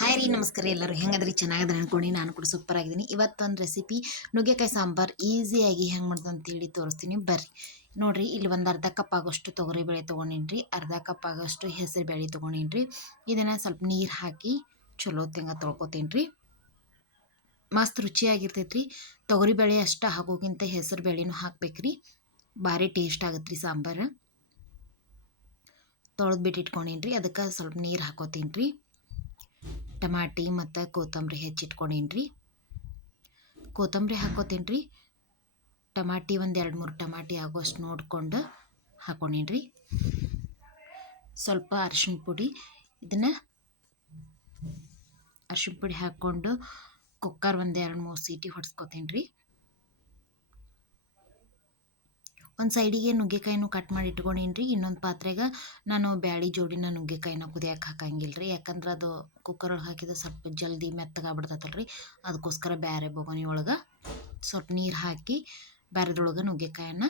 Hi ರೀ, ನಮಸ್ಕಾರ ಎಲ್ಲರೂ. ಹೆಂಗದ್ರಿ? ಚೆನ್ನಾಗಿದ್ರೆ ಅನ್ಕೊಂಡು. ನಾನು ಕೂಡ ಸೂಪರ್ ಆಗಿದ್ದೀನಿ. ಇವತ್ತೊಂದು ರೆಸಿಪಿ ನುಗ್ಗೆಕಾಯಿ ಸಾಂಬಾರು ಈಸಿಯಾಗಿ ಹೆಂಗೆ ಮಾಡೋದು ಅಂತೇಳಿ ತೋರಿಸ್ತೀನಿ. ಬರ್ರಿ. ನೋಡಿರಿ, ಇಲ್ಲಿ ಒಂದು ಅರ್ಧ ಕಪ್ ಆಗೋಷ್ಟು ತೊಗರಿ ಬೇಳೆ ತೊಗೊಂಡಿನ್ರಿ. ಅರ್ಧ ಕಪ್ ಆಗೋಷ್ಟು ಹೆಸರು ಬೇಳೆ ತೊಗೊಂಡಿನ್ರಿ. ಇದನ್ನು ಸ್ವಲ್ಪ ನೀರು ಹಾಕಿ ಚಲೋ ತೆಂಗ ತೊಳ್ಕೊತೀನಿ ರೀ ಮಸ್ತ್ ರುಚಿಯಾಗಿರ್ತೈತೆ ರೀ ತೊಗರಿ ಬೇಳೆ ಅಷ್ಟು ಹಾಕೋಕ್ಕಿಂತ ಹೆಸರು ಬೇಳೆನೂ ಹಾಕ್ಬೇಕ್ರಿ. ಭಾರಿ ಟೇಸ್ಟ್ ಆಗುತ್ತೆ ರೀ ಸಾಂಬಾರು. ತೊಳೆದು ರೀ ಅದಕ್ಕೆ ಸ್ವಲ್ಪ ನೀರು ಹಾಕೋತೀನಿ ರೀ ಟಮಾಟಿ ಮತ್ತು ಕೊತ್ತಂಬರಿ ಹೆಚ್ಚಿಟ್ಕೊಂಡೀನಿ ರೀ ಕೊತ್ತಂಬರಿ ಹಾಕೋತೀನಿ ರೀ ಟಮಾಟಿ ಒಂದು ಎರಡು ಮೂರು ಟಮಾಟಿ ಆಗೋಷ್ಟು ನೋಡಿಕೊಂಡು ಹಾಕೊಂಡೀನಿ ರೀ ಸ್ವಲ್ಪ ಅರಿಶಿಣ ಪುಡಿ ಇದನ್ನು ಅರಿಶಿಣ ಪುಡಿ ಹಾಕ್ಕೊಂಡು ಕುಕ್ಕರ್ ಒಂದು ಎರಡು ಮೂರು ಸೀಟಿ ಹೊಡ್ಸ್ಕೊತೀನಿ ರೀ ಒಂದು ಸೈಡಿಗೆ ನುಗ್ಗೆಕಾಯಿನೂ ಕಟ್ ಮಾಡಿ ಇಟ್ಕೊಂಡೀನಿ ಇನ್ನೊಂದು ಪಾತ್ರೆಗೆ ನಾನು ಬ್ಯಾಳಿ ಜೋಡಿನ ನುಗ್ಗೆಕಾಯಿನ ಕುದಿಯಕ್ಕೆ ಹಾಕಂಗಿಲ್ಲ ರೀ ಯಾಕಂದ್ರೆ ಅದು ಕುಕ್ಕರ್ ಒಳಗೆ ಹಾಕಿದ್ರೆ ಸ್ವಲ್ಪ ಜಲ್ದಿ ಮೆತ್ತಗಾಗ್ಬಿಡ್ತೈತಲ್ಲ ರೀ ಅದಕ್ಕೋಸ್ಕರ ಬೇರೆ ಬೊಗಣಿ ಒಳಗೆ ಸ್ವಲ್ಪ ನೀರು ಹಾಕಿ ಬ್ಯಾರೆದೊಳಗೆ ನುಗ್ಗೆಕಾಯನ್ನ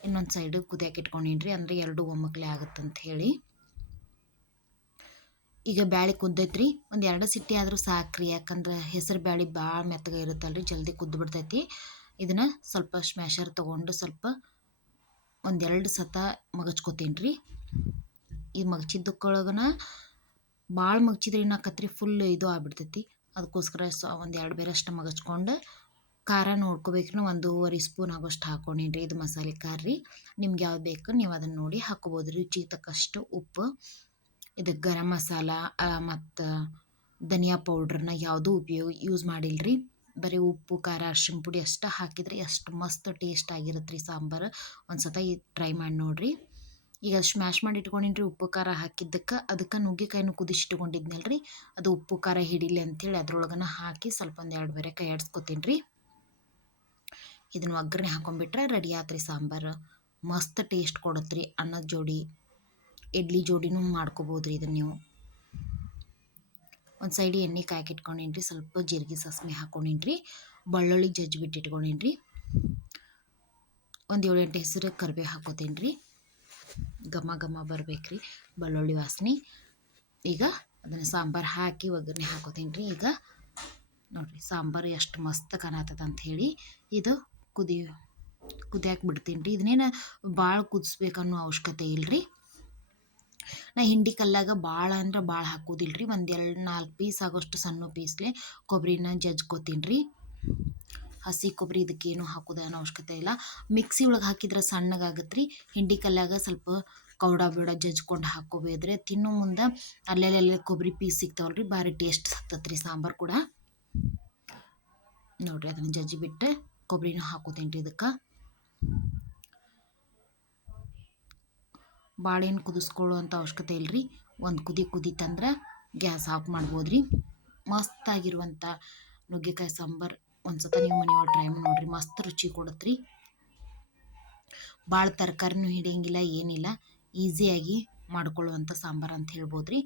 ಇನ್ನೊಂದು ಸೈಡು ಕುದಿಯಕ್ಕೆ ಇಟ್ಕೊಂಡೀನಿ ರೀ ಅಂದರೆ ಎರಡು ಒಮ್ಮಕ್ಲೆ ಆಗುತ್ತಂತ ಹೇಳಿ. ಈಗ ಬ್ಯಾಳಿ ಕುದ್ದೈತ್ರಿ. ಒಂದು ಎರಡು ಸಿಟ್ಟಿ ಆದರೂ ಸಾಕ್ರಿ. ಯಾಕಂದ್ರೆ ಹೆಸರು ಬ್ಯಾಳಿ ಭಾಳ ಮೆತ್ತಗೆ ರೀ ಜಲ್ದಿ ಕುದ್ದು ಬಿಡ್ತೈತಿ. ಇದನ್ನು ಸ್ವಲ್ಪ ಸ್ಮ್ಯಾಶರ್ ತೊಗೊಂಡು ಸ್ವಲ್ಪ ಒಂದೆರಡು ಸತ ಮಗಚ್ಕೋತೀನಿ ರೀ ಈ ಮಗಚಿದ್ದಕ್ಕೊಳಗನ ಭಾಳ ಮಗಚಿದ್ರೆ ಏನಾಕತ್ರಿ ಫುಲ್ ಇದು ಆಗ್ಬಿಡ್ತೈತಿ. ಅದಕ್ಕೋಸ್ಕರ ಸೊ ಒಂದು ಎರಡು ಬೇರೆ ಅಷ್ಟು ಮಗಚ್ಕೊಂಡು ಖಾರ ನೋಡ್ಕೋಬೇಕ್ರಿ ಒಂದೂವರೆ ಸ್ಪೂನ್ ಆಗೋಷ್ಟು ಹಾಕ್ಕೊಂಡೀನಿ ರೀ ಇದು ಮಸಾಲೆ ಖಾರ ರೀ ನಿಮ್ಗೆ ಯಾವ್ದು ಬೇಕು ನೀವು ಅದನ್ನು ನೋಡಿ ಹಾಕ್ಕೋಬೋದು. ರುಚಿಗೆ ತಕ್ಕಷ್ಟು ಉಪ್ಪು ಇದಕ್ಕೆ ಗರಂ ಮಸಾಲ ಮತ್ತು ಧನಿಯಾ ಪೌಡ್ರನ್ನ ಯಾವುದೂ ಉಪಯೋಗ ಯೂಸ್ ಮಾಡಿಲ್ಲ ರೀ ಬರೀ ಉಪ್ಪು, ಖಾರ ಅರ್ಶಿನ ಪುಡಿ ಅಷ್ಟು ಹಾಕಿದರೆ ಎಷ್ಟು ಮಸ್ತ್ ಟೇಸ್ಟ್ ಆಗಿರುತ್ತೆ ರೀ ಸಾಂಬಾರು. ಒಂದು ಸತ ಟ್ರೈ ಮಾಡಿ ನೋಡಿರಿ. ಈಗ ಸ್ಮ್ಯಾಶ್ ಮಾಡಿ ಇಟ್ಕೊಂಡಿನ್ರಿ ರೀ ಉಪ್ಪು, ಖಾರ ಹಾಕಿದ್ದಕ್ಕೆ. ಅದಕ್ಕೆ ನುಗ್ಗೆಕಾಯಿನೂ ಕುದಿಸಿಟ್ಕೊಂಡಿದ್ನಲ್ಲ ರೀ ಅದು ಉಪ್ಪು, ಖಾರ ಹಿಡಿಲಿ ಅಂಥೇಳಿ ಅದ್ರೊಳಗನ ಹಾಕಿ ಸ್ವಲ್ಪ ಒಂದು ಎರಡು ಬೇರೆ ಕೈ ಆಡಿಸ್ಕೊತೀನಿ ರೀ ಇದನ್ನು ಒಗ್ಗರಣೆ ಹಾಕೊಂಡ್ಬಿಟ್ರೆ ರೆಡಿ ಆತ್ರಿ ಸಾಂಬಾರು. ಮಸ್ತ್ ಟೇಸ್ಟ್ ಕೊಡುತ್ತೆ ರೀ ಅನ್ನದ ಜೋಡಿ, ಇಡ್ಲಿ ಜೋಡಿನೂ ಮಾಡ್ಕೋಬೋದು ರೀ ಇದನ್ನು ನೀವು. ಒಂದು ಸೈಡ್ ಎಣ್ಣೆ ಕಾಯಕಿಟ್ಕೊಂಡಿನ್ರಿ, ಸ್ವಲ್ಪ ಜೀರಿಗೆ ಸಾಸ್ಮೆ ಹಾಕ್ಕೊಂಡಿನ್ರಿ ಬೆಳ್ಳುಳ್ಳಿ ಜಜ್ಜಿ ಬಿಟ್ಟಿಟ್ಕೊಂಡಿನ್ರಿ ಒಂದು ಏಳು ಎಂಟು ಹೆಸರು ಕರಿಬೇವು ಹಾಕೋತೀನಿ ರೀ ಘಮ ಘಮ ಬರ್ಬೇಕು ರೀ ಬೆಳ್ಳುಳ್ಳಿ ವಾಸನೆ. ಈಗ ಅದನ್ನು ಸಾಂಬಾರು ಹಾಕಿ ಒಗ್ಗರಣೆ ಹಾಕೋತೀನಿ ರೀ ಈಗ ನೋಡಿರಿ, ಸಾಂಬಾರು ಎಷ್ಟು ಮಸ್ತ್ ಅಂತ ಹೇಳಿ ಇದು ಕುದಿ, ಕುದಿಯಾಕೆ ಬಿಡ್ತೀನಿ ರೀ ಇದನ್ನೇನು ಭಾಳ ಕುದಿಸ್ಬೇಕನ್ನೋ ಅವಶ್ಯಕತೆ ಇಲ್ಲ ರೀ ನಾ ಹಿಂಡಿ ಕಲ್ಲಾಗ ಭಾಳ ಅಂದ್ರೆ ಭಾಳ ಹಾಕೋದಿಲ್ಲ ರೀ ಒಂದು ಎರಡು ನಾಲ್ಕು ಪೀಸ್ ಆಗೋಷ್ಟು ಸಣ್ಣ ಪೀಸ್ಲೆ ಕೊಬ್ಬರಿನ ಜಜ್ಕೋತೀನಿ ರೀ ಹಸಿ ಕೊಬ್ಬರಿ ಇದಕ್ಕೇನು ಹಾಕೋದೇನೋ ಅವಶ್ಯಕತೆ ಇಲ್ಲ. ಮಿಕ್ಸಿ ಒಳಗೆ ಹಾಕಿದ್ರೆ ಸಣ್ಣಗಾಗತ್ತೆ ರೀ ಹಿಂಡಿ ಕಲ್ಲಾಗ ಸ್ವಲ್ಪ ಕೌಡ ಬೇಡ ಜಜ್ಕೊಂಡು ಹಾಕೋಬೇದ್ರೆ ತಿನ್ನೋ ಮುಂದೆ ಅಲ್ಲೆಲ್ಲೆಲ್ಲ ಕೊಬ್ಬರಿ ಪೀಸ್ ಸಿಗ್ತಾವಲ್ಲ ರೀ ಭಾರಿ ಟೇಸ್ಟ್ ಹತ್ತತ್ತೆ ರೀ ಸಾಂಬಾರು ಕೂಡ. ನೋಡಿರಿ ಅದನ್ನು ಜಜ್ಜಿ ಬಿಟ್ಟು ಕೊಬ್ಬರಿನೂ ಹಾಕೋತೀನಿ ರೀ ಇದಕ್ಕೆ. ಬಾಳೆಹಣ್ಣು ಕುದಿಸ್ಕೊಳ್ಳುವಂಥ ಅವಶ್ಯಕತೆ ಇಲ್ಲ ರೀ ಒಂದು ಕುದಿ ಕುದೀತಂದ್ರೆ ಗ್ಯಾಸ್ ಆಫ್ ಮಾಡ್ಬೋದು ರೀ ಮಸ್ತಾಗಿರುವಂಥ ನುಗ್ಗೆಕಾಯಿ ಸಾಂಬಾರು ಒಂದು ಸತ ನೀವು ಮನೆಯೊಳಗೆ ಟ್ರೈ ಮಾಡಿ ನೋಡಿರಿ ಮಸ್ತ್ ರುಚಿ ಕೊಡುತ್ತೆ ರೀ ಭಾಳ ತರಕಾರಿನೂ ಹಿಡಿಯಂಗಿಲ್ಲ, ಏನಿಲ್ಲ. ಈಸಿಯಾಗಿ ಮಾಡ್ಕೊಳ್ಳುವಂಥ ಸಾಂಬಾರು ಅಂತ ಹೇಳ್ಬೋದು ರೀ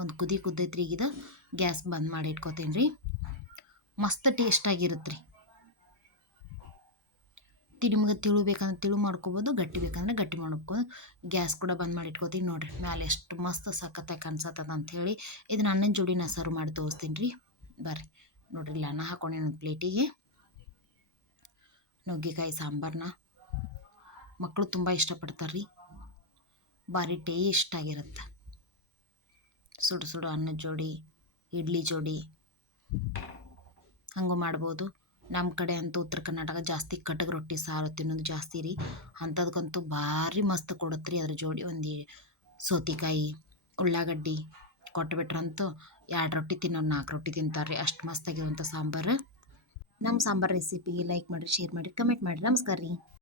ಒಂದು ಕುದಿ ಕುದ್ದೈತ್ರಿ ಈಗಿದ ಗ್ಯಾಸ್ ಬಂದ್ ಮಾಡಿ ಇಟ್ಕೋತೀನಿ ರೀ ಮಸ್ತ್ ಟೇಸ್ಟಾಗಿರುತ್ತೆ ರೀ ನಿಮ್ಗೆ ತಿಳು ಬೇಕಂದ್ರೆ ತಿಳು ಮಾಡ್ಕೊಬೋದು, ಗಟ್ಟಿ ಬೇಕಂದ್ರೆ ಗಟ್ಟಿ ಮಾಡ್ಬೋದು ಗ್ಯಾಸ್ ಕೂಡ ಬಂದ್ ಮಾಡಿ ಇಟ್ಕೋತೀನಿ ನೋಡಿರಿ, ಮ್ಯಾಲೆ ಎಷ್ಟು ಮಸ್ತ್ ಸಖತ್ತಾಗಿ ಕಾಣಿಸತ್ತದ ಅಂಥೇಳಿ ಇದನ್ನ ಅನ್ನದ ಜೋಡಿನ ಸರ್ವ್ ಮಾಡಿ ತೋರಿಸ್ತೀನಿ ರೀ. ಬರ್ರಿ, ನೋಡಿರಿ ಇಲ್ಲ ಅನ್ನ ಹಾಕೊಂಡೇನು ಒಂದು ಪ್ಲೇಟಿಗೆ. ನುಗ್ಗೆಕಾಯಿ ಸಾಂಬಾರನ್ನ ಮಕ್ಕಳು ತುಂಬ ಇಷ್ಟಪಡ್ತಾರೆ ರೀ. ಭಾರಿ ಟೇಸ್ಟ್ ಆಗಿರುತ್ತೆ. ಸುಡು ಸುಡು ಅನ್ನದ ಜೋಡಿ, ಇಡ್ಲಿ ಜೋಡಿ, ಹಂಗೂ ಮಾಡ್ಬೋದು. ನಮ್ಮ ಕಡೆ ಅಂತೂ ಉತ್ತರ ಕರ್ನಾಟಕ ಜಾಸ್ತಿ ಕಟಕ್ ರೊಟ್ಟಿ ಸಾರು ತಿನ್ನೋದು ಜಾಸ್ತಿ ರೀ. ಅಂಥದ್ಕಂತೂ ಭಾರಿ ಮಸ್ತ್ ಕೊಡುತ್ತೆ ರೀ ಅದ್ರ ಜೋಡಿ ಒಂದು ಸೌತೆಕಾಯಿ, ಉಳ್ಳಾಗಡ್ಡಿ ಕೊಟ್ಬಿಟ್ರಂತೂ ಎರಡು ರೊಟ್ಟಿ ತಿನ್ನೋರು ನಾಲ್ಕು ರೊಟ್ಟಿ ತಿಂತಾರೆ ರೀ. ಅಷ್ಟು ಮಸ್ತಾಗಿರುವಂಥ ಸಾಂಬಾರು. ನಮ್ಮ ಸಾಂಬಾರು ರೆಸಿಪಿ ಲೈಕ್ ಮಾಡಿರಿ ಶೇರ್ ಮಾಡಿರಿ ಕಮೆಂಟ್ ಮಾಡಿರಿ. ನಮಸ್ಕಾರ ರೀ.